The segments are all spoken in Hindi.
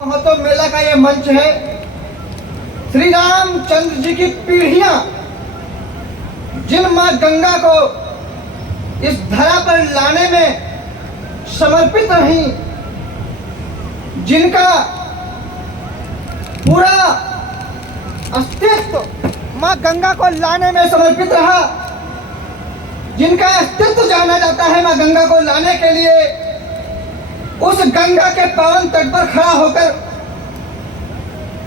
महोत्सव मेला का ये मंच है। श्री रामचंद्र जी की पीढ़ियां जिन मां गंगा को इस धरा पर लाने में समर्पित रही, जिनका पूरा अस्तित्व मां गंगा को लाने में समर्पित रहा, जिनका अस्तित्व जाना जाता है मां गंगा को लाने के लिए, उस गंगा के पावन तट पर खड़ा होकर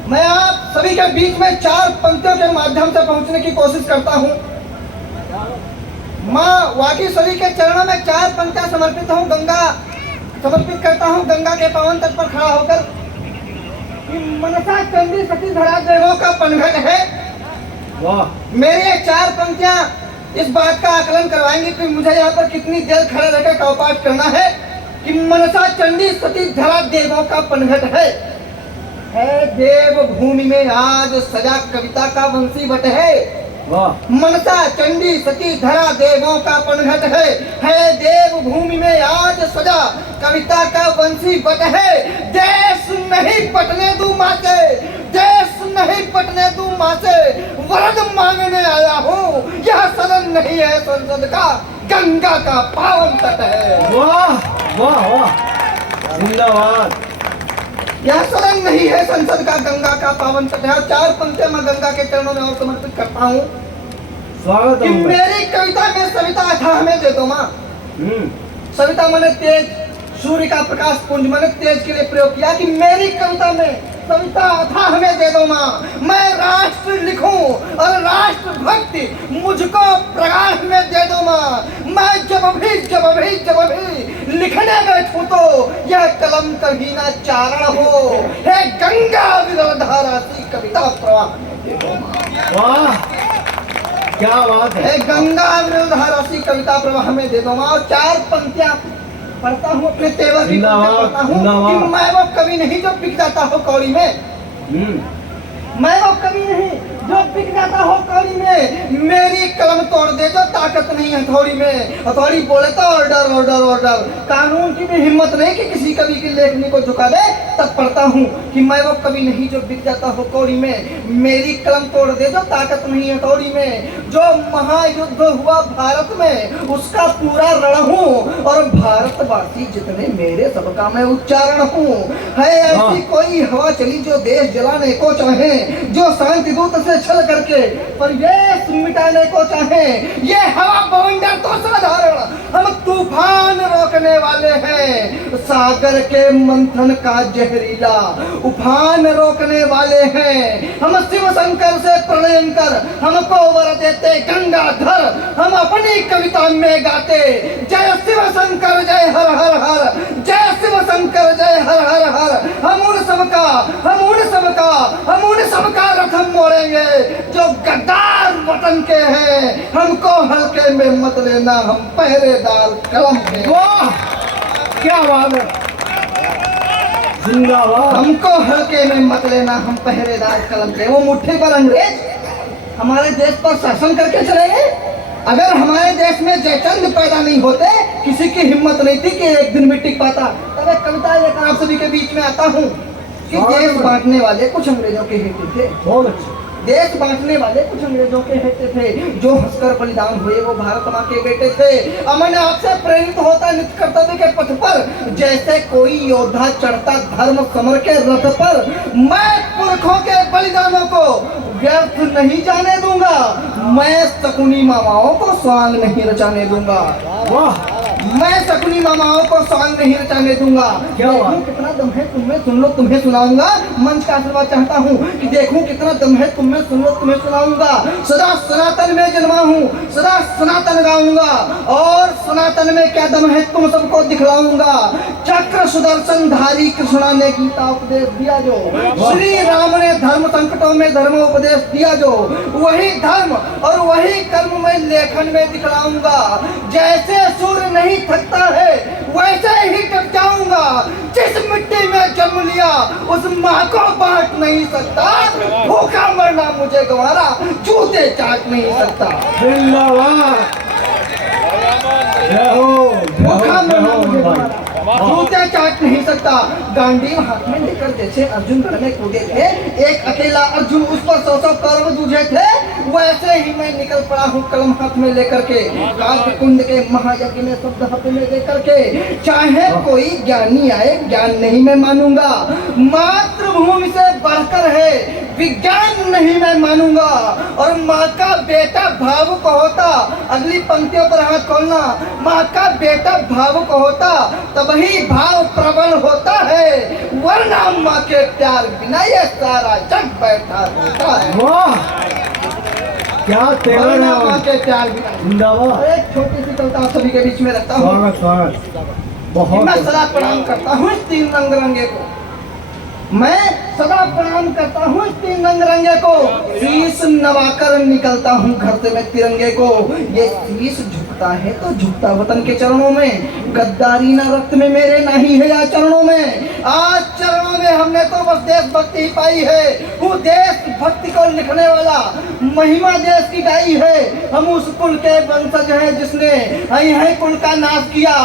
मैं आप सभी के बीच में चार पंक्तियों के माध्यम से पहुंचने की कोशिश करता हूं। मां वागीश्वरी के चरणों में चार पंक्तियां समर्पित करता हूं गंगा के पावन तट पर खड़ा होकर। मनसा चंडी सती धरा देवों का पनघट है। मेरी ये चार पंक्तियां इस बात का आकलन करवाएंगे कि मुझे यहाँ पर कितनी देर खड़े रहकर कवपाठ करना है कि मनसा चंडी सती धरा देवों का पनघट है देव भूमि में आज सजा कविता का वंशी बट है। मनसा चंडी सती धरा देवों का पनघट है देव भूमि में आज सजा कविता का वंशी बट है। देश नहीं पटने दूं मां से, देश नहीं पटने दूं मां से, वरद मांगने आया हूँ। यह सदन नहीं है संसद का, गंगा का पावन तट है। वाह वाह वाह, जिंदाबाद। यह सदन नहीं है संसद का, गंगा का पावन तट है। चार पंक्तियां मैं गंगा के चरणों में और समर्पित करता हूँ। स्वागत है। मेरी कविता में सविता अथाह में दे दो माँ। सविता मैंने तेज, सूर्य का प्रकाश पुंज मैंने तेज के लिए प्रयोग किया कि मेरी कविता में सविता अथाह में दे दो माँ। मैं राष्ट्र लिखूं और राष्ट्र भक्ति मुझको प्रकाश में दे दो माँ। मैं जब भी लिखने बैठूं तो यह कलम कभी ना चारण हो। है गंगा विरोधारा सी कविता प्रवाह में दे दो माँ। वाह क्या बात है। गंगा विरोधारा सी कविता प्रवाह में दे दो माँ। और चार पंक्तियां पढ़ता हूँ अपने तेवर की पढ़ता हूँ कि मैं वो कवि नहीं जो बिक जाता हो कौड़ी में। मैं वो कवि नहीं जो बिक जाता हो कौड़ी में। मेरी कलम तोड़ दे जो ताकत नहीं हथौड़ी में। हथौड़ी बोले तो ऑर्डर ऑर्डर ऑर्डर। कानून की भी हिम्मत नहीं कि किसी कवि की लेखनी को झुका दे। तब पढ़ता हूँ कि मैं वो कवि नहीं जो बिक जाता हो कौड़ी में। मेरी कलम तोड़ दे जो ताकत नहीं हथौड़ी में। जो महायुद्ध हुआ भारत में उसका पूरा रण हूँ और भारतवासी जितने मेरे सबका मैं उच्चारण हूँ। है ऐसी कोई हवा चली जो देश जलाने को चाहे, जो शांति दूत से छल करके परिवेश मिटाने को चाहे। ये हवा बवंडर तो साधारण, हम तूफान रोकने वाले हैं। सागर के मंथन का जहरीला उफान रोकने वाले हैं। हम शिव शंकर से प्रणय कर हमको वर देते गंगाधर। हम अपनी कविता में गाते जय शिव शंकर जय हर हर हर, जय शिव शंकर जय हर हर हर। हम उन सबका रथ मोड़ेंगे जो गद्दार वतन के हैं। हमको हल्के में मत लेना, हम पहरेदार कलम के। वाह क्या बात है, जिंदाबाद। हमको हल्के में मत लेना, हम पहरेदार कलम के। वो मुट्ठी पर अंग्रेज हमारे देश पर शासन करके चले गए। अगर हमारे देश में जयचंद पैदा नहीं होते, किसी की हिम्मत नहीं थी कि एक दिन भी टिक पाता। तब एक कविता लेकर आप सभी के बीच में आता हूँ कि देश बांटने वाले कुछ अंग्रेजों के हेतु थे। बहुत अच्छा। देश बांटने वाले कुछ अंग्रेजों के हेतु थे। जो हंसकर बलिदान हुए वो भारत माँ के बेटे थे। अब मैंने आपसे प्रेरित होता नित्य कर्तव्य के पथ पर, जैसे कोई योद्धा चढ़ता धर्म समर के रथ पर। मैं पुरखों के बलिदानों को व्यर्थ नहीं जाने दूंगा। मैं शकुनी मामाओं को स्वांग नहीं रचाने दूंगा। वाह, मैं शकुनी मामाओं को स्वांग नहीं रचाने दूंगा। देखूं कितना दम है तुम्हें, सुन लो तुम्हें सुनाऊंगा। मंच का आशीर्वाद चाहता हूँ कि देखूं कितना दम है तुम्हें, सुन लो तुम्हें सुनाऊंगा। सदा सनातन में जन्मा हूँ, सदा सनातन गाऊंगा और सनातन में क्या दम है तुम सबको दिखलाऊंगा। चक्र सुदर्शन धारी कृष्णा ने गीता उपदेश दिया जो, श्री राम ने धर्म संकटों में धर्म उपदेश दिया जो, वही धर्म और वही कर्म मैं लेखन में दिखलाऊंगा। जैसे सूर्य नहीं थकता है वैसे ही टप जाऊंगा। जिस मिट्टी में जन्म लिया उस माँ को बांट नहीं सकता। भूखा मरना मुझे गवारा, जूते चाट नहीं सकता। जिंदाबाद। जय हो, भूखा मरना मुझे गवारा, जूते चाट नहीं सकता। गांडीव हाथ में लेकर जैसे अर्जुन रण में कूदे थे, एक अकेला अर्जुन उस पर 100 कौरव जूझे थे, वैसे ही मैं निकल पड़ा हूँ कलम हाथ में लेकर के, काव्य कुंड के महायज्ञ में शब्द हाथ में लेकर के। चाहे कोई ज्ञानी आए, ज्ञान नहीं मैं मानूंगा। मातृभूमि से बढ़कर है विज्ञान नहीं मैं मानूंगा। और माँ का बेटा भावुक होता, अगली पंक्तियों पर हाथ खोलना, माँ का बेटा भावुक होता तभी भाव प्रबल होता है, वरना माँ के प्यार बिना ये सारा जग बैठा होता है। वाह क्या तेवर है माँ के प्यार बिना। जिंदाबाद। एक छोटी सी कविता आप सभी के बीच में रखता हूँ। स्वागत स्वागत बहुत। मैं सदा प्रणाम करता हूँ इस 3 रंग रंगे को, मैं सदा प्रणाम करता हूँ इस 3 रंग रंगे को। शीश नवाकर निकलता हूँ घर से मैं तिरंगे को। ये शीश झुकता है तो झुकता वतन के चरणों में, गद्दारी ना रक्त में मेरे नहीं है या चरणों में। आज चरणों में हमने तो बस देशभक्ति ही पाई है। वो देशभक्ति को लिखने वाला महिमा देश की गाई है। हम उस कुल के वंशज हैं जिसने है कुल का नाश किया,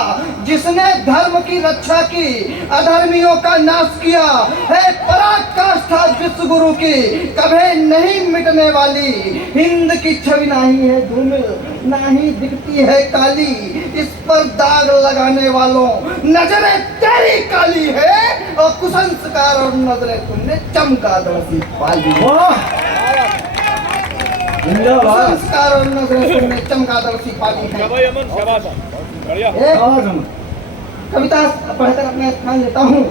जिसने धर्म की रक्षा की, अधर्मियों का नाश किया है। पराकाष्ठा विश्व गुरु की कभी नहीं मिटने वाली, हिंद की छवि नहीं है धूमिल नहीं दिखती है काली। इस पर दाग लगाने वालों नजरें तेरी काली है, और कुसंस्कार और नजरें तुमने चमगादड़ सी पाली। कुसंस्कार और नजरें तुमने चमगादड़ सी पाली है। कविता पढ़कर अपना स्थान लेता हूँ।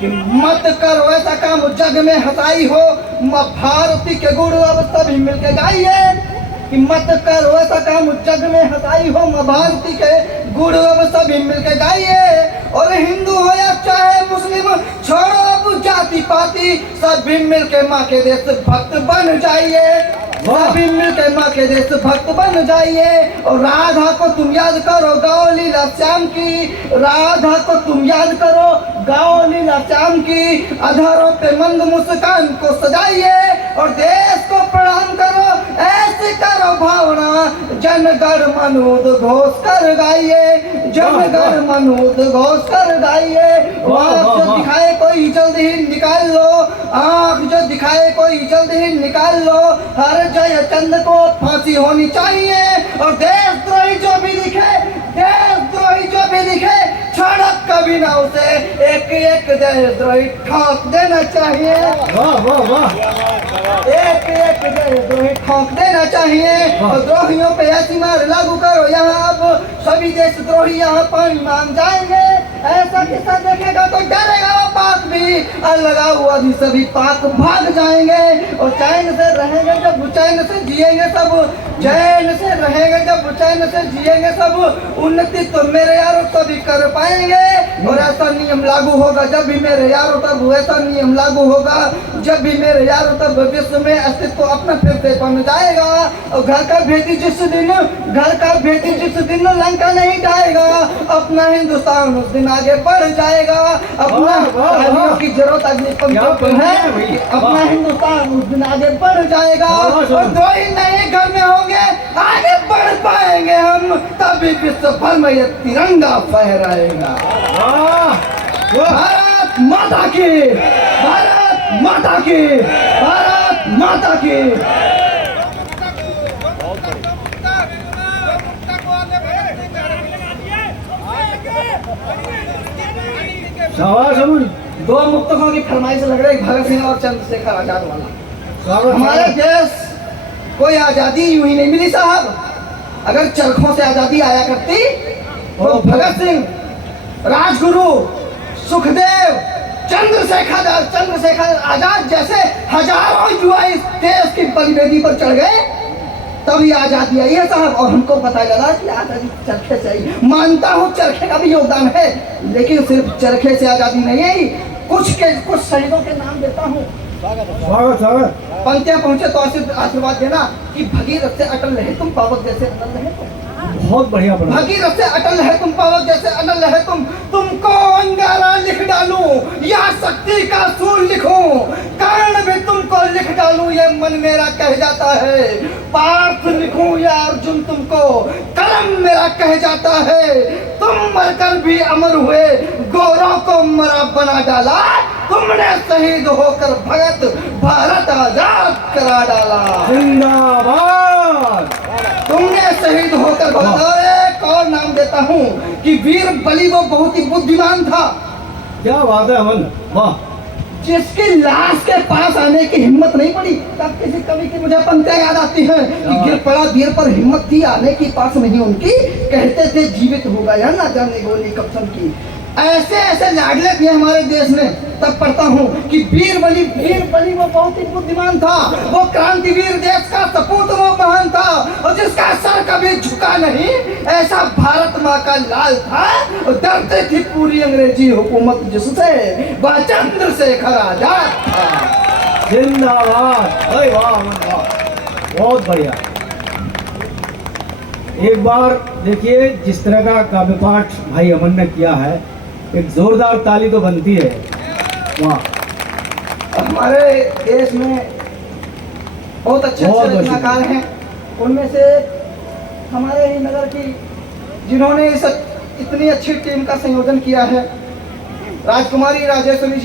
कि मत कर वैसा काम जग में हंसाई हो, भारती के गुरु अब सभी मिलके गाइए। कि मत कर वैसा काम जग में हंसाई हो, भारती के गुरु अब सभी मिलके गाइए। और हिंदू हो या चाहे मुस्लिम, छोड़ो अब जाति पाति, सभी मिलके माँ के देश भक्त बन जाइए। सभी मिलके माँ के देश भक्त बन जाइए। और राधा को तुम याद करो गाओ लीला श्याम की, राधा को तुम याद करो गाओ लीला श्याम की। अधरों पे मंद मुस्कान को सजाइए, और देश को प्रणाम करो ऐसे करो भावना, जनगण मनोद घोष कर गाइए, जनगण मनोद घोष कर गाइए। आँख जो दिखाए कोई जल्द ही निकाल लो, आँख जो दिखाए कोई जल्द ही निकाल लो। हर जयचंद को फांसी होनी चाहिए, और देशद्रोही जो भी लिखे, देशद्रोही जो भी लिखे, सड़क कभी ना उसे एक एक देशद्रोही ठोक देना चाहिए। एक एक देशद्रोही ठोक देना चाहिए। और द्रोहियों पे ऐसी मार लागू करो यहाँ अब सभी देशद्रोही यहाँ पानी मांग जाएंगे। ऐसा किस्सा देखेगा तो डरेगा वो पाक भी, लगा हुआ भी सभी पाक भाग जाएंगे। और चैन से रहेंगे जब चैन से जिएंगे सब, चैन से रहेंगे जब चैन से जिएंगे सब, उन्नति तो मेरे यारों तभी कर पाएंगे। और ऐसा नियम लागू होगा जब भी मेरे यारों, तब ऐसा नियम लागू होगा जब भी मेरे यारों, तब विश्व में अस्तित्व अपना फिर से बन जाएगा। और घर का भेदी जिस दिन, घर का भेदी जिस दिन लंका नहीं ढाएगा, अपना हिंदुस्तान उस दिन आगे बढ़ जाएगा। अपना की जरूरत अगली पंक्तियों पर है, अपना हिंदुस्तान उस दिन आगे बढ़ जाएगा। और दो ही नए घर में होंगे आगे बढ़ पाएंगे हम, तभी विश्व भर में ये तिरंगा फहराएगा। भारत माता की, भारत माता की, भारत माता की। दो मुक्तकों की फरमाइश लग रही, भगत सिंह और चंद्रशेखर आजाद वाला। हमारे देश कोई आजादी यूं ही नहीं मिली साहब। अगर चरखों से आजादी आया करती तो भगत सिंह, राजगुरु, सुखदेव, चंद्रशेखर आजाद जैसे हजारों युवा इस देश की बलिवेदी पर चढ़ गए, तभी आजादी आई है साहब। और हमको पता चला कि आजादी चरखे से आई। मानता हूँ चरखे का भी योगदान है, लेकिन सिर्फ चरखे से आजादी नहीं आई। कुछ शहीदों के नाम देता हूँ। पंक्तियां पहुंचे तो आशीर्वाद देना कि भगीरथ से अटल रहे तुम, पावक जैसे अनल रहे तुम। बहुत बढ़िया बना। भगीरथ से अटल है तुम, पावक जैसे अनल है तुम। तुमको अंगारा लिख डालूं या शक्ति का सूर लिखूं, कारण भी तुम तुमको लिख डालूं ये मन मेरा कह जाता है, पार्थ लिखूं या अर्जुन तुमको कलम मेरा कह जाता है। तुम मरकर भी अमर हुए, गौरव को मरा बना डाला, तुमने शहीद होकर भगत भारत आजाद करा डाला। जिंदाबाद। तुमने शहीद होकर भगत। और एक और नाम देता हूँ कि वीर बलि वो बहुत ही बुद्धिमान था, क्या बात है अमन, वाह। जिसकी लाश के पास आने की हिम्मत नहीं पड़ी। तब किसी कवि की मुझे पंक्तियां याद आती हैं कि गिर पड़ा वीर पर हिम्मत थी आने की पास नहीं उनकी, कहते थे जीवित होगा या ना जाने गोली कब की। ऐसे ऐसे लाडले दिए हमारे देश ने। तब पढ़ता हूँ कि वीर बलि वो बहुत ही बुद्धिमान था, वो क्रांतिवीर देश का सपूत वो महान था, और जिसका सर कभी झुका नहीं, ऐसा भारत माँ का लाल था। और डरती थी पूरी अंग्रेजी हुकूमत जिससे, वह चंद्रशेखर आजाद था। जिंदाबाद। अरे वाह अमन, वाह, बहुत बढ़िया। एक बार देखिए जिस तरह का काव्य पाठ भाई अमन ने किया है, एक जोरदार ताली तो बनती है, वाह। हमारे देश में बहुत अच्छे रचनाकार हैं, उनमें से हमारे ही नगर की जिन्होंने इस इतनी अच्छी टीम का संयोजन किया है, राजकुमारी राजेश्वरी जी।